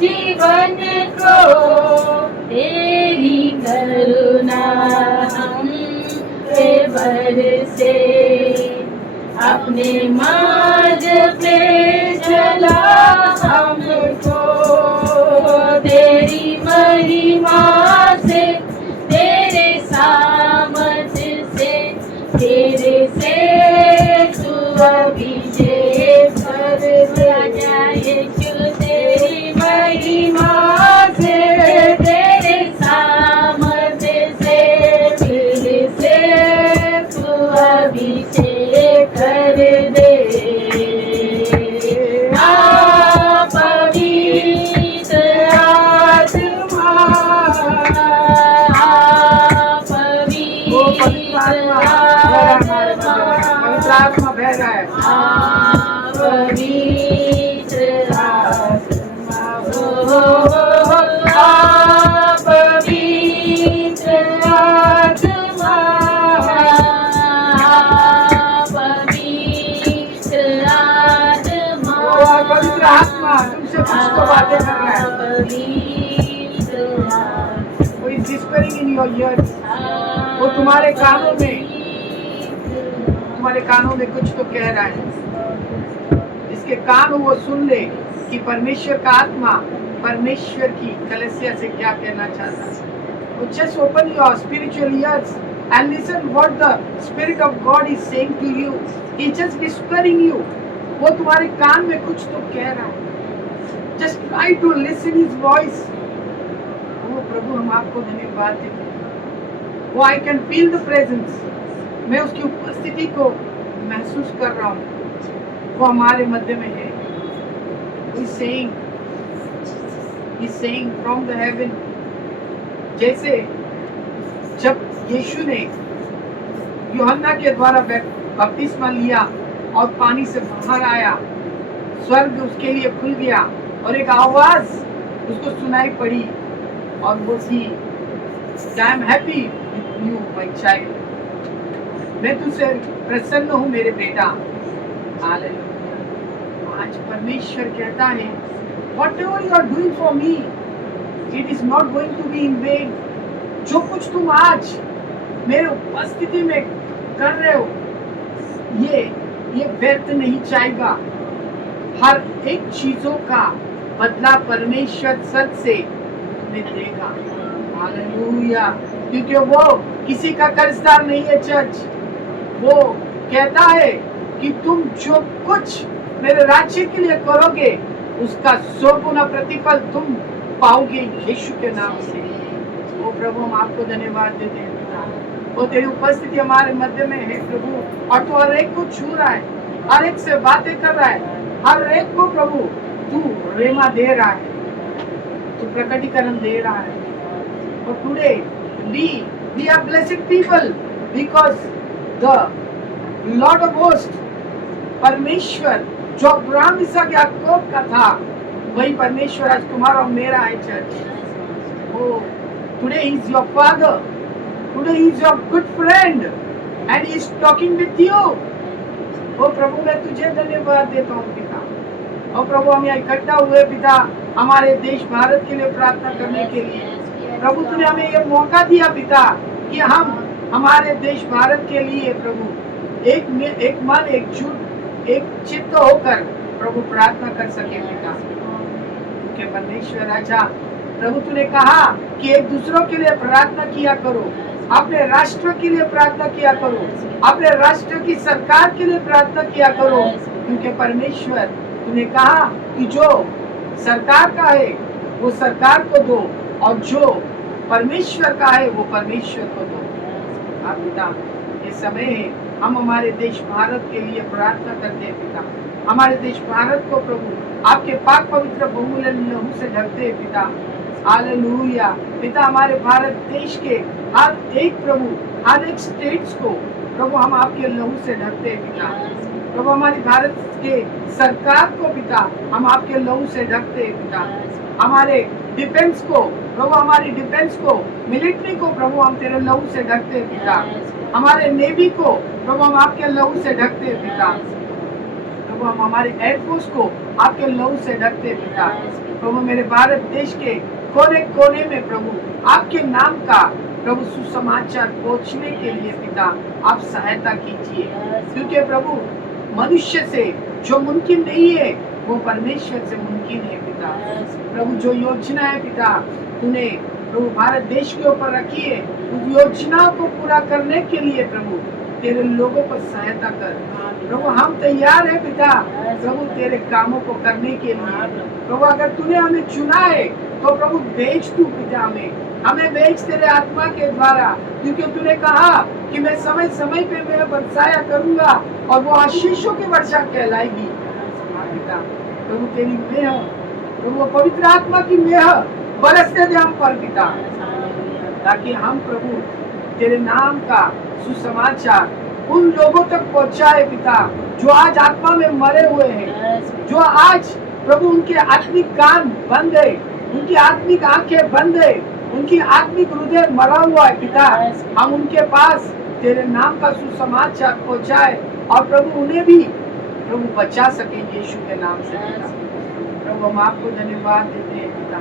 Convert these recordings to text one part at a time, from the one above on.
जीवन को तेरी करुणा हम पे बरसे, अपने मार्ग पे चला हमको, तेरी महिमा से, तेरे सामर्थ्य से, तेरे से तू अभिषेक कर जाए, तेरी महिमा से, तेरे सामर्थ्य से, तेरे से तू अभिषेक कर दे। पवित्र आत्मा, पवित्र आत्मा बह रहा है, पवित्र आत्मा, पवित्र आत्मा, पवित्र आत्मा, पवित्र आत्मा तुमसे कुछ तो बातें कर रहा है। वो is whispering in your ears, वो तुम्हारे कानों में कुछ तो कह रहा है। इसके कान वो सुन ले कि परमेश्वर का आत्मा परमेश्वर की कलीसिया से क्या कहना चाहता है। So just open your spiritual ears and listen what the Spirit of God is saying to you. He's just whispering you. वो तुम्हारे कान में कुछ तो कह रहा है। Just try to listen His voice. ओ प्रभु, हम आपको धन्यवाद देते हैं। वो I can feel the presence. मैं उसकी उपस्थिति को महसूस कर रहा हूँ। वो हमारे मध्य में है। He's saying from the heaven. जैसे जब यीशु ने यूहन्ना के द्वारा बपतिस्मा लिया और पानी से बाहर आया, स्वर्ग उसके लिए खुल गया और एक आवाज उसको सुनाई पड़ी और वो थी, I am happy with you my child. मैं तुझसे प्रसन्न हूँ मेरे बेटा। हालेलुया। आज परमेश्वर कहता है, whatever you are doing for me, it is not going to be in vain. जो कुछ तुम आज मेरे उपस्थिति में कर रहे हो, ये व्यर्थ नहीं जाएगा। हर एक चीजों का बदला परमेश्वर सच से तुम्हें देगा। हालेलुया। क्योंकि वो किसी का कर्जदार नहीं है चर्च। वो कहता है कि तुम जो कुछ मेरे राज्य के लिए करोगे, उसका 100 गुना प्रतिफल तुम पाओगे यीशु के नाम से। ओ प्रभु, हम आपको धन्यवाद देते हैं पिता। वो तेरी उपस्थिति हमारे मध्य में है प्रभु, और तू हर एक को छू रहा है, हर एक से बातें कर रहा है, हर एक को प्रभु तू रेमा दे रहा है, तू प्रकटीकरण दे रहा है। और today we are blessed people because the Lord of hosts, परमेश्वर जो अब्राहम, इसहाक, याकूब का था, वही परमेश्वर आज तुम्हारा और मेरा है church. Oh, today he is your father, today he is your good friend and he is talking with you. ओ प्रभु, मैं तुझे धन्यवाद देता हूँ पिता। और प्रभु, हम यहाँ इकट्ठा हुए पिता हमारे देश भारत के लिए प्रार्थना करने के लिए। प्रभु, तूने हमें ये मौका दिया पिता कि हम हमारे देश भारत के लिए प्रभु एक मन, एकजुट, एक चित्त होकर प्रभु प्रार्थना कर सके पिता। क्योंकि परमेश्वर राजा प्रभु, तूने कहा कि एक दूसरों के लिए प्रार्थना किया करो, अपने राष्ट्र के लिए प्रार्थना किया करो, अपने राष्ट्र की सरकार के लिए प्रार्थना किया करो। क्योंकि परमेश्वर तूने कहा कि जो सरकार का है वो सरकार को दो, और जो परमेश्वर का है वो परमेश्वर को दो। आप पिता, ये समय है हम हमारे देश भारत के लिए प्रार्थना करते हैं पिता। हमारे देश भारत को प्रभु आपके पाक पवित्र बहुमूल्य लहू से ढकते हैं पिता। हालेलुया। पिता, हमारे भारत देश के हर एक प्रभु, हर एक स्टेट्स को प्रभु हम आपके लहू से ढकते हैं पिता। प्रभु, हमारी भारत के सरकार को पिता हम आपके लहू से ढकते हैं पिता। हमारे डिफेंस को प्रभु, हमारी डिफेंस को, मिलिट्री को प्रभु हम तेरे लहू से ढकते हैं पिता। हमारे नेवी को प्रभु हम आपके लहू से ढकते हैं पिता। प्रभु, प्रभु हम हमारे एयरफोर्स को आपके लहू से ढकते पिता। प्रभु मेरे भारत देश के कोने कोने में प्रभु आपके नाम का प्रभु सुसमाचार पहुंचने के लिए पिता आप सहायता कीजिए, क्योंकि प्रभु मनुष्य से जो मुमकिन नहीं है वो परमेश्वर से मुमकिन है पिता। प्रभु जो योजना है पिता तूने प्रभु भारत देश के ऊपर रखी है, उस योजना को पूरा करने के लिए प्रभु तेरे लोगों को सहायता कर। प्रभु हम तैयार है पिता प्रभु तेरे कामों को करने के लिए। प्रभु अगर तूने हमें चुना है तो प्रभु भेज तू पिता हमें भेज तेरे आत्मा के द्वारा, क्योंकि तूने कहा कि मैं समय समय पे मैं बरसाया करूंगा और वो आशीषों की वर्षा कहलाएगी। पिता प्रभु तेरी मेह प्रभु पवित्र आत्मा की मेह बरसते दे हम पर पिता, ताकि हम प्रभु तेरे नाम का सुसमाचार उन लोगों तक पहुंचाए पिता जो आज आत्मा में मरे हुए हैं, जो आज प्रभु उनके आत्मिक कान बंद है, उनकी आत्मिक आंखें बंद है, उनकी आत्मिक हृदय मरा हुआ है पिता। हम उनके पास तेरे नाम का सुसमाचार पहुंचाए और प्रभु उन्हें भी प्रभु बचा सके यीशु के नाम से पिता। प्रभु हम आपको धन्यवाद देते हैं पिता।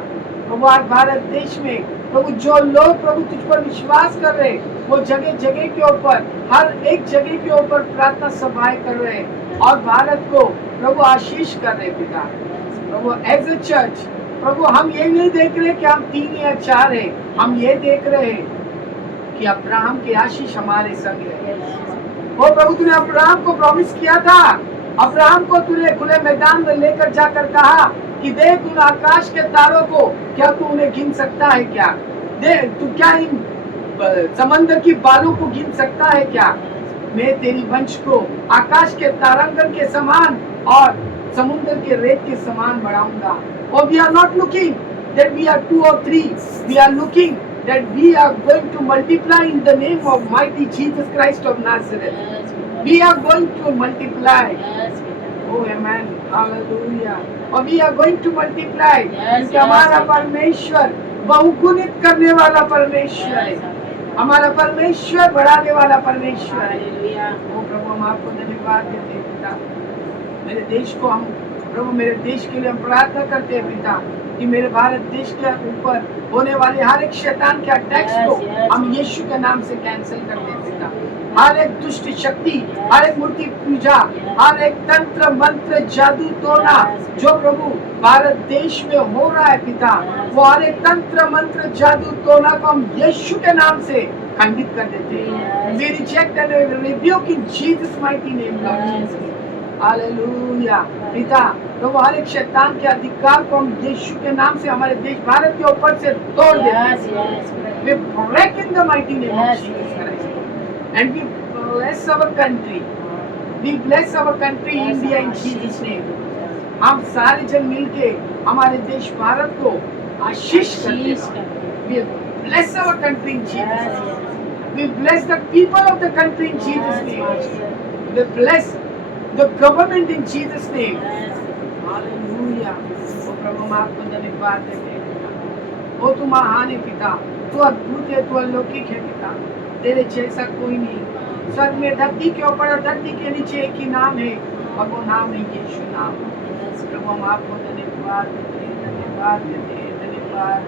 प्रभु आज भारत देश में प्रभु जो लोग प्रभु तुझ पर विश्वास कर रहे वो जगह जगह के ऊपर हर एक जगह के ऊपर प्रार्थना सभाएं कर रहे हैं और भारत को प्रभु आशीष कर रहे पिता। प्रभु एज ए चर्च प्रभु हम ये नहीं देख रहे कि हम 3 या 4 है, हम ये देख रहे हैं कि अब्राहम की आशीष हमारे संग है। वो प्रभु तूने अब्राहम को प्रॉमिस किया था, अब्राहम को तूने खुले मैदान में लेकर जाकर कहा कि देख उन आकाश के तारों को, क्या तू उन्हें गिन सकता है क्या? देख तू क्या इन समंदर की बालों को गिन सकता है क्या? मैं तेरी वंश को आकाश के तारांगन के समान और समुद्र के रेत के समान बढ़ाऊंगा। और we are not looking that we are 2 or 3, we are looking that we are going to multiply in the name of mighty Jesus Christ of Nazareth. We are going to multiply. Oh amen, hallelujah. और we are going to multiply. क्योंकि हमारा परमेश्वर बहुगुणित करने वाला परमेश्वर है, हमारा परमेश्वर बढ़ाने वाला परमेश्वर है। ओ प्रभु हम आपको धन्यवाद देते हैं पिता। मेरे देश को हम प्रभु मेरे देश के लिए हम प्रार्थना करते हैं पिता कि मेरे भारत देश के ऊपर होने वाले हर एक शैतान के अटैक्स को हम यीशु के नाम से कैंसिल करते हैं पिता। हर एक दुष्ट शक्ति, हर एक मूर्ति पूजा, हर एक तंत्र मंत्र जादू टोना जो प्रभु भारत देश में हो रहा है पिता, वो हर एक तंत्र मंत्र जादू टोना को हम यीशु के नाम से खंडित कर देते हैं। We reject and rebuke in Jesus mighty name, Lord Jesus. Hallelujah पिता। प्रभु हर एक शैतान के अधिकार को हम यीशु के नाम से हमारे देश भारत के ऊपर से तोड़ देते हैं। We break in the mighty name of Jesus Christ. And we bless our country. We bless our country India in Jesus name. हम सारे जन मिलके हमारे देश भारत को आशीष करते हैं। We bless our country in Jesus name. We bless the people of the country in Jesus name. We bless the government in Jesus name. Hallelujah. ओ प्रभु हम आपको धन्यवाद देते हैं। ओ तू महान है पिता, तू अद्भुत है, तू अलौकिक है पिता, तेरे जैसा कोई नहीं। स्वर्ग में धरती के ऊपर और धरती के नीचे एक ही नाम है और वो नाम है यीशु नाम। प्रभु हम आपको धन्यवाद देते हैं, धन्यवाद देते हैं, धन्यवाद।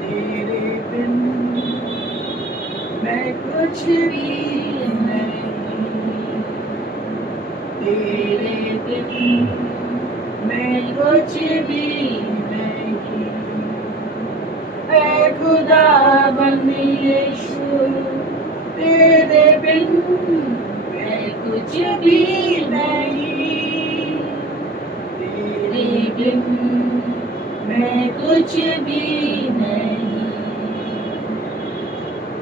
तेरे बिन मैं कुछ भी नहीं, तेरे बिन मैं कुछ भी नहीं। ऐ खुदा बन यीशु तेरे बिन मैं कुछ भी नहीं, तेरे बिन मैं कुछ भी नहीं,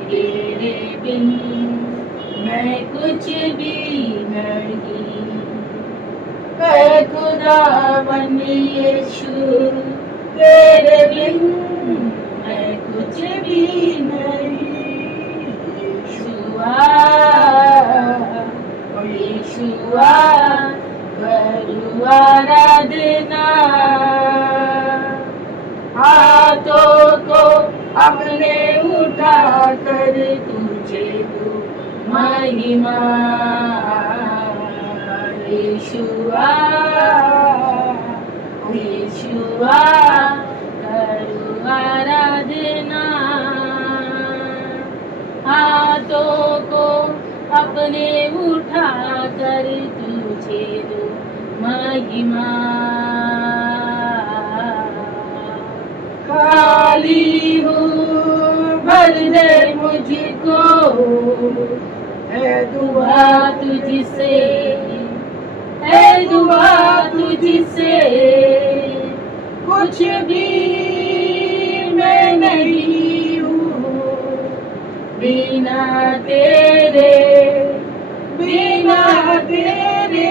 तेरे बिन मैं कुछ भी नहीं। ऐ खुदा बन यीशु तेरे बिन मैं कुछ भी नहीं। यीशुआ ओ यीशुआ करूँ आराधना, हाथों को अपने उठा कर तुझे दूँ महिमा। अपने उठा कर तुझे दो महिमा। खाली हूँ भर दे मुझको, है दुआ तुझसे, है दुआ तुझसे, कुछ भी मैं नहीं हूँ बिना तेरे, बिना तेरे।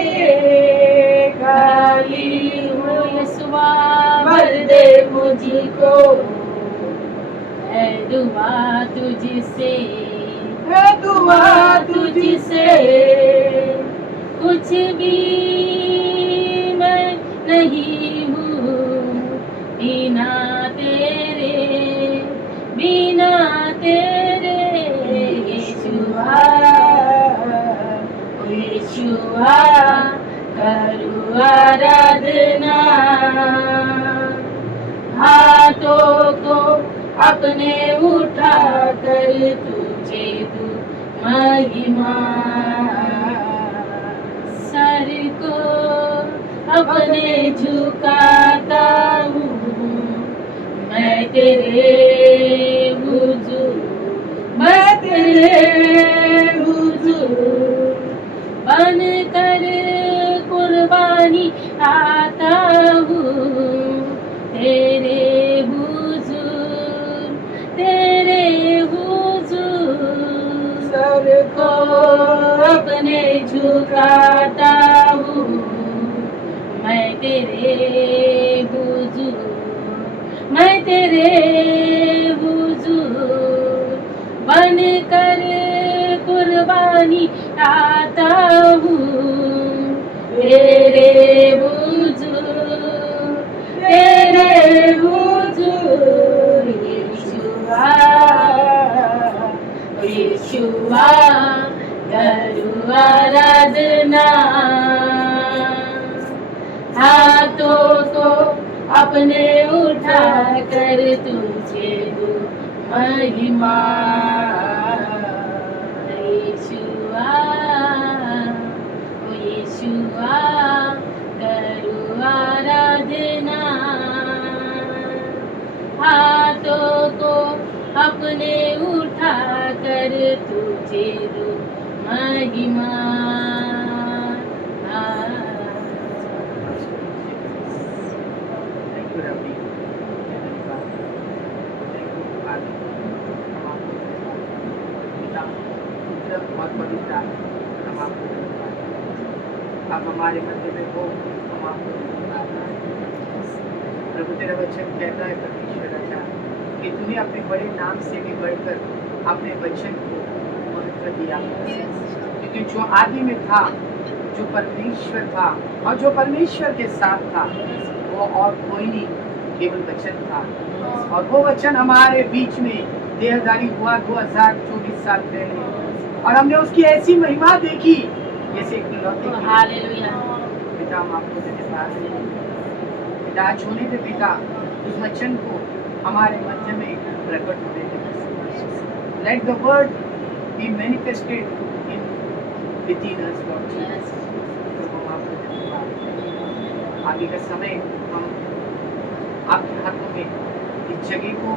खाली हूँ यीशुआ भर दे मुझको, है दुआ तुझसे, है दुआ तुझसे, कुछ भी मैं नहीं हूँ बिना तेरे, बिना तेरे। यीशुआ, ओ यीशुआ करूँ आराधना, हाथों को अपने उठा कर तुझे दूँ महिमा। सर को अपने झुकाता हूँ मैं तेरे हुजूर, मैं तेरे हुजूर बन कर कुर्बानी आता हूँ तेरे हुजूर, तेरे हुजूर। सर को अपने झुकाता हूँ मैं तेरे हुजूर, मैं तेरे हुजूर बन कर कुर्बानी आता हूँ तेरे हुजूर, तेरे हुजूर। यीशुआ, यीशुआ करूँ आराधना, हाथों को अपने उठा कर तुझे दूँ महिमा। यीशुआ, ओ यीशुआ करूँ आराधना, हाथों को अपने उठा कर तुझे दूँ महिमा। Thank you, Rabbi. धन्यवाद। Thank you, Father. हम आपको धन्यवाद देते हैं। पिता, पुत्र और पवित्र आत्मा, हम आपको धन्यवाद देते हैं। आप हमारे मध्य में हो, हम आपको धन्यवाद देते हैं। प्रभु तेरा वचन कहता है परमेश्वर राजा कि तूने अपने बड़े नाम से भी बढ़कर अपने वचन को महत्व दिया, क्योंकि जो आदि में था, जो परमेश्वर था और जो परमेश्वर के साथ था, वो और कोई नहीं, केवल वचन था। और वो वचन हमारे बीच में देहधारी हुआ 2024 साल पहले, और हमने उसकी ऐसी महिमा देखी जैसे इकलौते की। हालेलुया। पिता, हम आपको धन्यवाद देते हैं। पिता, आज होने दे पिता उस वचन को हमारे मध्य में प्रकट होने दे। Let the word be manifested in within us, Lord Jesus. तो हम आपको धन्यवाद देते हैं। आगे का समय हम आपके हाथों में, इस जगह को,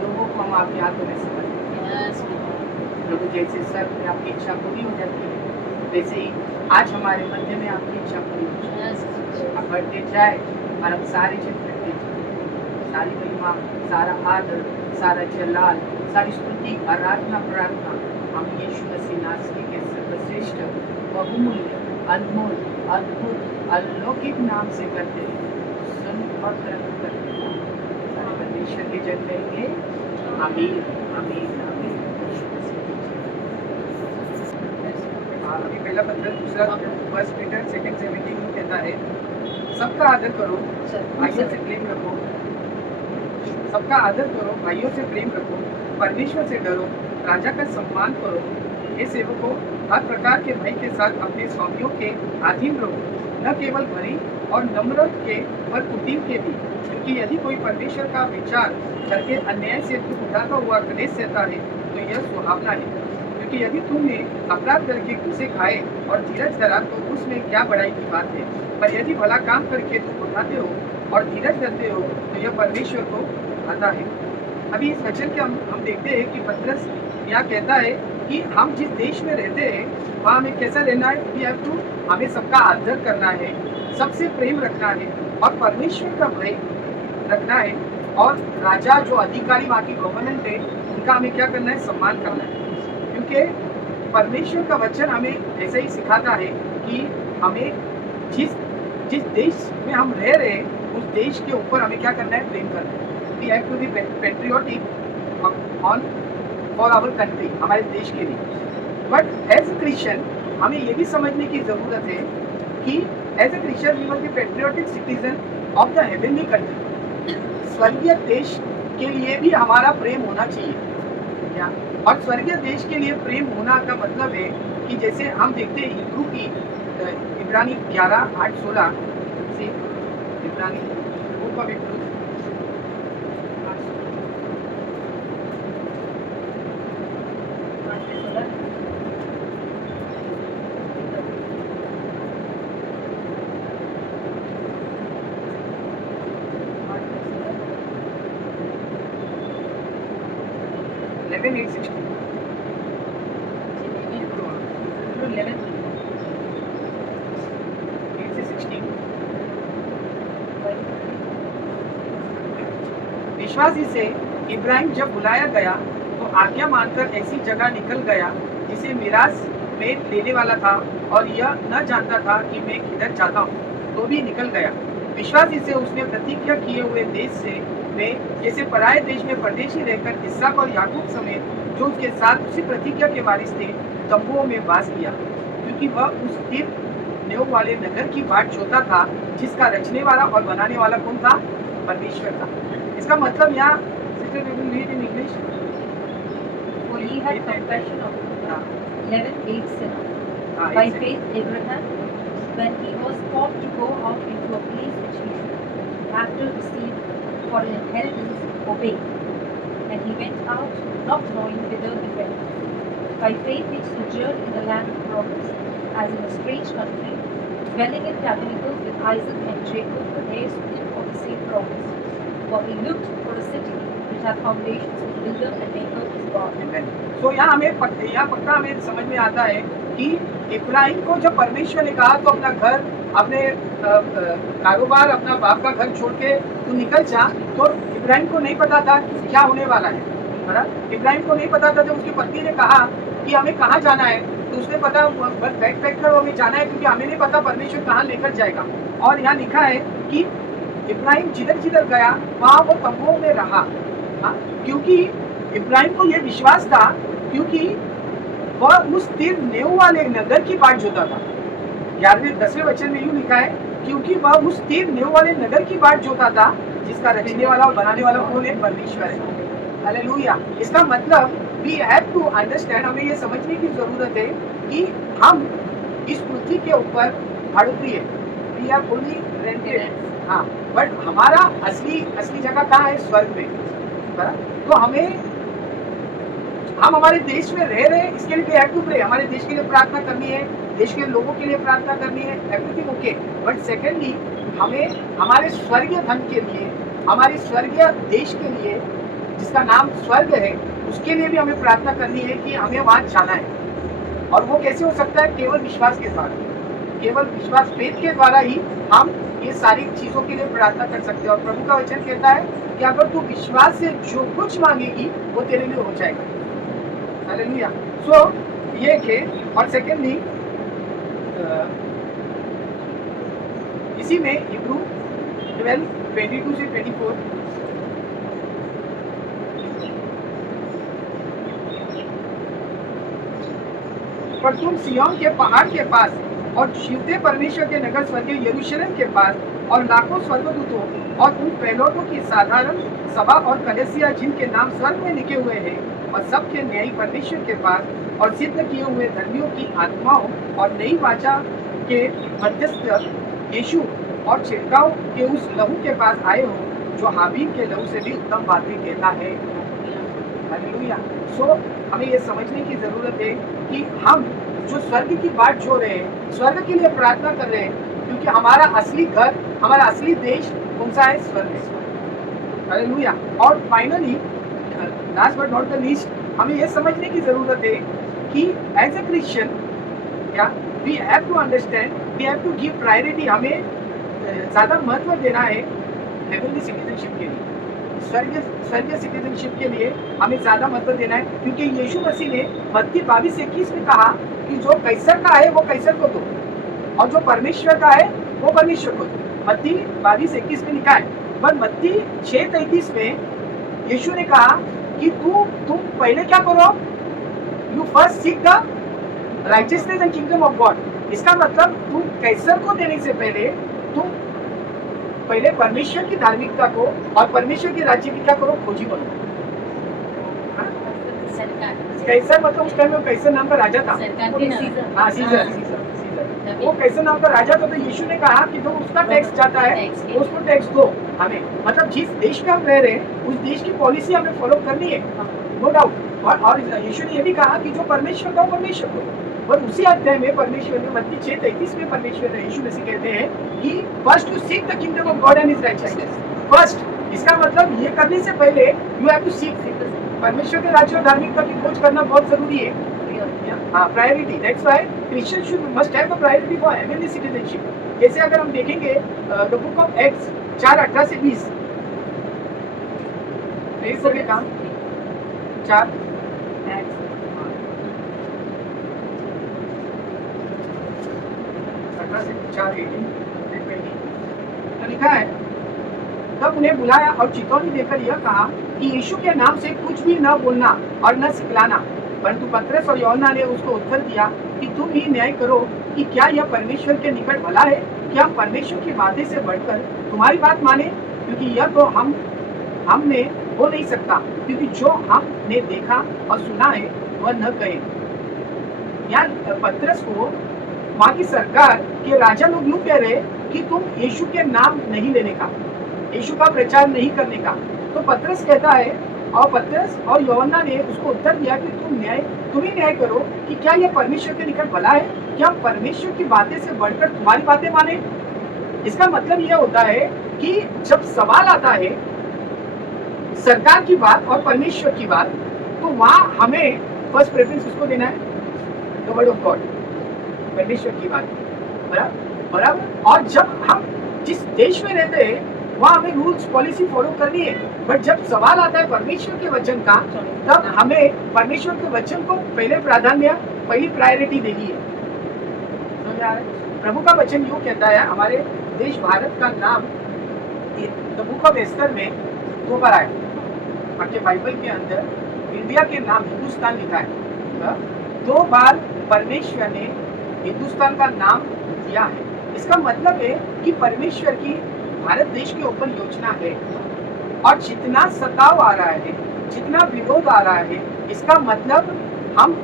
लोगों को हम आपके हाथों में समर्पित करते हैं। प्रभु, जैसे सर में आपकी इच्छा पूरी हो जाती है, वैसे ही आज हमारे मध्य में आपकी इच्छा पूरी हो जाए। आप बढ़ते जाए और हम सारे जन करते जाए। सारी महिमा, सारा आदर, सारा जलाल, सारी स्तुति, आराधना, प्रार्थना हम यीशु मसीह नासरी के सर्वश्रेष्ठ, बहुमूल्य, अनमोल, अद्भुत, अलौकिक नाम से करते हैं। सुन और ग्रहण करते हैं। सारे परमेश्वर के जन कहेंगे आमीन, आमीन, आमीन। अभी पहला पत्र दूसरा 1 पीटर 2:17 में कहता है, सबका आदर करो, भाइयों से प्रेम रखो, सबका आदर करो, भाइयों से प्रेम रखो, परमेश्वर से डरो, राजा का सम्मान करो। ये सेवकों, हर प्रकार के भय के साथ अपने स्वामियों के अधीन रहो, न केवल भरी और नम्र के पर कुटिल के भी, क्योंकि यदि कोई परमेश्वर का विचार करके अन्याय से दुख उठाता हुआ क्लेश सहता है तो यह सुहावना है, क्योंकि यदि तुमने अपराध करके उसे खाए और धीरज धरा तो उसमें क्या बड़ाई की बात है, पर यदि भला काम करके तुम उठाते हो और धीरज धरते हो तो यह परमेश्वर को आता है। अभी इस वचन के हम देखते हैं कि पतरस यहाँ कहता है कि हम जिस देश में रहते हैं वहाँ हमें कैसा रहना है, वी हैव टू, हमें सबका आदर करना है, सबसे प्रेम रखना है और परमेश्वर का भय रखना है, और राजा जो अधिकारी वहाँ की गवर्नमेंट है उनका हमें क्या करना है, सम्मान करना है। क्योंकि परमेश्वर का वचन हमें ऐसे ही सिखाता है कि हमें जिस जिस देश में हम रह रहे हैं उस देश के ऊपर हमें क्या करना है, प्रेम करना है। We have to be patriotic on for our country, हमारे देश के लिए। बट एज ए क्रिश्चियन हमें ये भी समझने की ज़रूरत है कि as a Christian we must be patriotic citizen of the heavenly country. स्वर्गीय देश के लिए भी हमारा प्रेम होना चाहिए क्या? और स्वर्गीय देश के लिए प्रेम होना का मतलब है कि जैसे हम देखते हैं हिब्रू की इब्रानी 11:8-16 से, इब्रानी बुक ऑफ हिब्रू 11:8-16 विश्वासी से इब्राहिम जब बुलाया गया तो आज्ञा मानकर ऐसी जगह निकल गया जिसे मिरास में लेने वाला था, और यह न जानता था कि मैं किधर जाता हूँ, तो भी निकल गया। विश्वासी से उसने प्रतिज्ञा किए हुए देश से में जैसे पराये देश में परदेशी रहकर इसहाक और याकूब समेत जो उसके साथ उसी प्रतिज्ञा के वारिस थे तंबुओं में वास किया, क्योंकि वह उस स्थिर नेव वाले नगर की बाट जोता था जिसका रचने वाला और बनाने वाला कौन था, परमेश्वर था। इसका मतलब यहाँ sister we will read in English. For he had compassion of 11:8-7. By faith Abraham, when he was called to go out into a place which he should after receive for an inheritance, obeyed. And he went out, not knowing whither he went. By faith he sojourned in the land of promise, as in a strange country, dwelling in tabernacles with Isaac and Jacob, the heirs with him of the same promise. For he looked for a city which had foundations, whose builder and maker is God. तो यहाँ यहाँ पक्का हमें समझ में आता है कि इब्राहिम को जब परमेश्वर ने कहा तो अपना घर, अपने कारोबार, अपना बाप का घर छोड़ के तू निकल जा, तो इब्राहिम को नहीं पता था कि क्या होने वाला है। इब्राहिम को नहीं पता था। जब उसकी पत्नी ने कहा कि हमें कहाँ जाना है तो उसने पता बस बैग पैक करो, हमें जाना है, क्योंकि हमें नहीं पता परमेश्वर कहाँ लेकर जाएगा। और यहाँ लिखा है कि इब्राहिम जिधर जिधर गया वहाँ वो तंबुओं में रहा, क्योंकि इब्राहिम को यह विश्वास था, क्योंकि वह उस स्थिर नेव वाले नगर की बाट जोता था। 11वें-10वें वचन में यूं लिखा है, क्योंकि वह उस स्थिर नेव वाले नगर की बाट जोता था जिसका रचने वाला और बनाने वाला कौन है, परमेश्वर है। हालेलुया। इसका मतलब वी हैव टू अंडरस्टैंड, हमें ये समझने की जरूरत है कि हम इस पृथ्वी के ऊपर भाड़ुती है, वी आर ओनली रेंटेड। हाँ, बट हमारा असली जगह कहाँ है, स्वर्ग में। तो हम हमारे देश में रह रहे हैं, इसके लिए वी हैव टू प्रे, हमारे देश के लिए प्रार्थना करनी है, देश के लोगों के लिए प्रार्थना करनी है, एवरीथिंग ओके। बट सेकेंडली हमें हमारे स्वर्गीय धन के लिए, हमारे स्वर्गीय देश के लिए जिसका नाम स्वर्ग है, उसके लिए भी हमें प्रार्थना करनी है कि हमें वहाँ जाना है। और वो कैसे हो सकता है, केवल विश्वास के द्वारा, केवल विश्वास, फेथ के द्वारा ही हम ये सारी चीजों के लिए प्रार्थना कर सकते हैं। और प्रभु का वचन कहता है कि अगर तू विश्वास से जो कुछ मांगेगी वो तेरे लिए हो जाएगा। हालेलुया। सो ये है। और सेकेंडली इसी में हिब्रू 12:22 से 24 पर तुम सिय्योन के पहाड़ के पास और जीवते परमेश्वर के नगर स्वर्गीय यरूशलेम के पास और लाखों स्वर्गदूतों और उन पहलोटों की साधारण सभा और कलीसिया जिनके नाम स्वर्ग में लिखे हुए हैं और सबके न्यायी परमेश्वर के पास और सिद्ध किए हुए धर्मियों की आत्माओं और नई वाचा के मध्यस्थ यीशु और छिड़काव के उस लहू के पास आए हो जो हाबील के लहू से भी उत्तम बातें कहता है। हालेलुया। सो हमें ये समझने की जरूरत है कि हम जो स्वर्ग की बात जो रहे हैं, स्वर्ग के लिए प्रार्थना कर रहे हैं, क्योंकि हमारा असली घर, हमारा असली देश कौन सा है? स्वर्ग है। हालेलुया। और finally last but not the least, हमें ये समझने की जरूरत है कि एज ए क्रिश्चियन क्या we have to understand, we have to give priority. हमें ज्यादा महत्व देना है हेवनली सिटीजनशिप के लिए, स्वर्गीय सिटीजनशिप के लिए हमें ज्यादा महत्व देना है, क्योंकि यीशु मसीह ने मत्ती 22:21 में कहा कि जो कैसर का है वो कैसर को दो, और जो परमेश्वर का है वो परमेश्वर को दो। मत्ती 22:21 में लिखा है। पर मत्ती 6:33 में यीशु ने कहा कि तुम पहले क्या करो? You first seek the righteousness and kingdom of God. इसका मतलब तुम कैसर को देने से पहले तुम पहले परमेश्वर की धार्मिकता को और परमेश्वर के राज्य की क्या करो? खोजी बनो। सरकार कैसर मतलब उस टाइम में कैसर नाम का राजा था। सरकार थी ना। हाँ, सीजर। वो कैसर नाम का राजा था। तो यीशु ने कहा कि जो उसका टैक्स जाता है उसको टैक्स दो हमें। मतलब जिस देश में हम रह रहे हैं उस देश की पॉलिसी हमें फॉलो करनी है, नो डाउट। और यीशु ने ये भी कहा कि जो परमेश्वर का परमेश्वर को। और उसी अध्याय में परमेश्वर ने मत्ती 6:33 में परमेश्वर यीशु मसीह कहते हैं कि first to seek the kingdom of God and his righteousness. First इसका मतलब ये करने से पहले यू हैव टू सीक परमेश्वर के राज्य और धार्मिकता की खोज करना बहुत जरूरी है। हाँ, priority. That's why Christian should must have the priority for heavenly citizenship. जैसे अगर हम देखेंगे द बुक ऑफ एक्ट्स 4:18 से 20 के काम 4 तो लिखा है, तब उन्हें बुलाया और चितौनी देकर यह कहा कि यीशु के नाम से कुछ भी न बोलना और न सिखलाना। परंतु पतरस और यूहन्ना ने उसको उत्तर दिया कि तुम ही न्याय करो कि क्या यह परमेश्वर के निकट भला है कि हम परमेश्वर की बातें से बढ़कर तुम्हारी बात माने? क्योंकि यह तो हमने हो नहीं सकता, क्योंकि जो हमने देखा और सुना है वह न कहे। यहाँ पतरस को वहाँ की सरकार के राजा लोग यूँ कह रहे कि तुम यीशु के नाम नहीं लेने का, यीशु का प्रचार नहीं करने का। तो पतरस कहता है, और पतरस और यूहन्ना ने उसको उत्तर दिया कि तुम ही न्याय करो कि क्या यह परमेश्वर के निकट भला है कि हम परमेश्वर की बातें से बढ़कर तुम्हारी बातें माने। इसका मतलब यह होता है कि जब सवाल आता है सरकार की बात और परमेश्वर की बात, तो वहां हमें फर्स्ट प्रेफरेंस किसको देना है? द वर्ड ऑफ गॉड, परमेश्वर की बात। बराबर। और जब हम जिस देश में रहते हैं वहाँ हमें रूल्स पॉलिसी फॉलो करनी है, बट जब सवाल आता है परमेश्वर के वचन का, तब हमें परमेश्वर के वचन को पहले प्राधान्य, पहली प्रायोरिटी देनी है। प्रभु का वचन यूँ कहता है, हमारे देश भारत का नाम द बुक ऑफ एस्टर में 2 बार आया। आपके बाइबल के अंदर इंडिया के नाम हिंदुस्तान लिखा है। 2 बार परमेश्वर ने हिंदुस्तान का नाम दिया है। इसका मतलब है कि परमेश्वर की भारत देश के ऊपर योजना है, और जितना सताव आ रहा है, जितना विरोध आ रहा है, इसका मतलब हम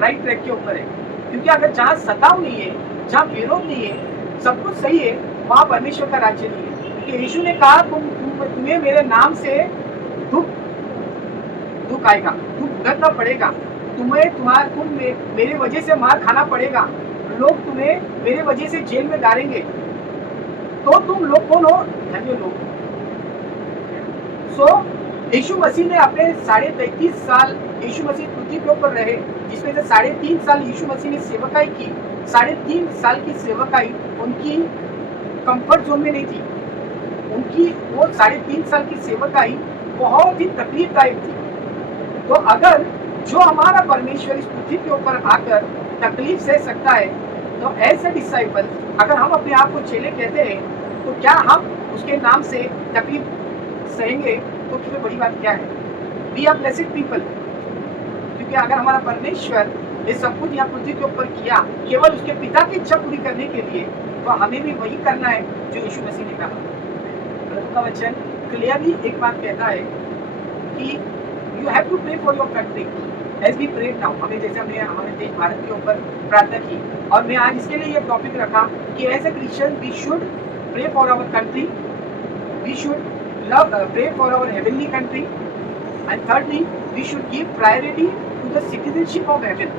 राइट ट्रैक के ऊपर है। क्योंकि अगर जहाँ सताव नहीं है, जहाँ विरोध नहीं है, सब कुछ सही है, वहाँ परमेश्वर का राज्य नहीं है। क्योंकि यीशु ने कहा तुम्हें मेरे नाम से दुख आएगा, दुख भुगतना पड़ेगा, तुम मेरे वजह से मार खाना पड़ेगा, लोग तुम्हें मेरे वजह से जेल में डालेंगे, तो तुम लोग कौन हो? धन्य लोग। सो यीशु मसीह ने अपने 33.5 साल यीशु मसीह पृथ्वी के ऊपर रहे, जिसमें से 3.5 साल यीशु मसीह ने सेवकाई की। 3.5 साल की सेवकाई उनकी कंफर्ट जोन में नहीं थी। उनकी वो 3.5 साल की सेवकाई बहुत ही तकलीफदायक थी। तो अगर जो हमारा परमेश्वर इस पृथ्वी के ऊपर आकर तकलीफ सह सकता है, तो ऐसे डिसाइपल अगर हम अपने आप को चेले कहते हैं, तो क्या हम उसके नाम से तकलीफ सहेंगे? तो फिर बड़ी बात क्या है? We are blessed people. क्योंकि अगर हमारा परमेश्वर ये सब कुछ यहाँ पृथ्वी के ऊपर किया केवल उसके पिता की इच्छा पूरी करने के लिए, तो हमें भी वही करना है जो यीशु मसीह ने कहा। प्रभु का वचन क्लियरली एक बात कहता है कि you have to pray for your country as we pray now. हमें जैसे हमने हमारे देश भारत के ऊपर प्रार्थना की, और मैं आज इसके लिए ये टॉपिक रखा कि as a Christian we should pray for our country, we should pray for our heavenly country, and thirdly we should give priority to the citizenship of heaven.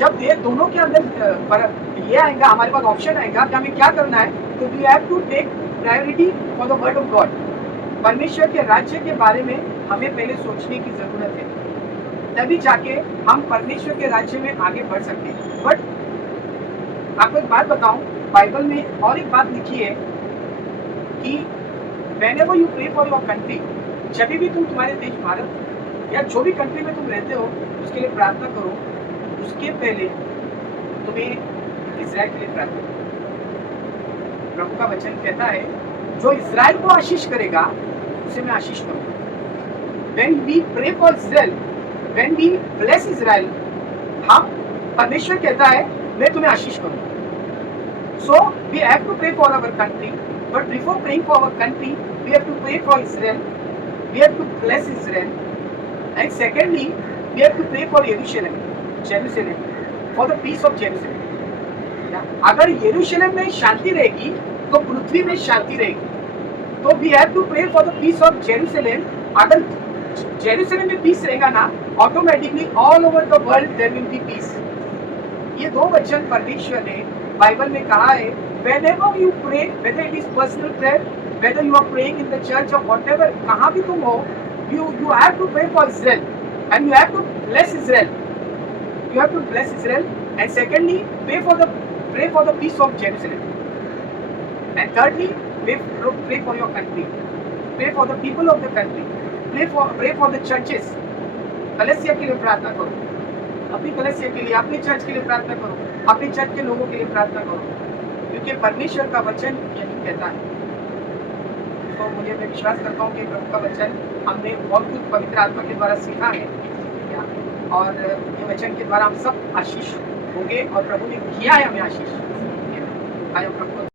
जब ये दोनों के अंदर ये आएगा, हमारे पास ऑप्शन आएगा कि हमें क्या करना है, तो we have to take priority for the word of God. परमेश्वर के राज्य के बारे में हमें पहले सोचने की जरूरत है, तभी जाके हम परमेश्वर के राज्य में आगे बढ़ सकते हैं. बट आपको एक बात बताऊं, बाइबल में और एक बात लिखी है कि whenever you pray for your country, जब भी तुम तुम्हारे देश भारत या जो भी कंट्री में तुम रहते हो उसके लिए प्रार्थना करो, उसके पहले तुम्हें इज़राइल के लिए प्रार्थना करो. प्रभु का वचन कहता है जो इज़राइल को आशीष करेगा उसे मैं आशीष करूंगा. When we pray for Israel, when we bless Israel, हम परमेश्वर कहता है मैं तुम्हें आशीष करूंगा. So we have to pray for our country, but before praying for our country, we have to pray for Israel. We have to bless Israel, and secondly, we have to pray for Jerusalem, for the peace of Jerusalem. अगर यरूशलेम में शांति रहेगी तो पृथ्वी में शांति रहेगी. तो we have to pray for the peace of Jerusalem. अगर जेरूसलम में पीस रहेगा ना, automatically all over the world there will be peace. ये दो वचन परमेश्वर ने बाइबल में कहा है. whenever you pray, whether it is personal prayer, whether you are praying in the church or whatever, कहाँ भी तुम हो, you have to pray for Israel and you have to bless Israel. You have to bless Israel, and secondly pray for the peace of Jerusalem, and thirdly pray for your country, pray for the people of the country, pray for the churches. कलीसिया के लिए प्रार्थना करो, अपनी कलीसिया के लिए, अपने चर्च के लिए प्रार्थना करो, अपने चर्च के लोगों के लिए प्रार्थना करो, क्योंकि परमेश्वर का वचन यही कहता है. तो मैं विश्वास करता हूँ कि प्रभु का वचन हमने बहुत कुछ पवित्र आत्मा के द्वारा सीखा है, और ये वचन के द्वारा हम सब आशीष होंगे, और प्रभु ने किया है हमें आशीष. आया प्रभु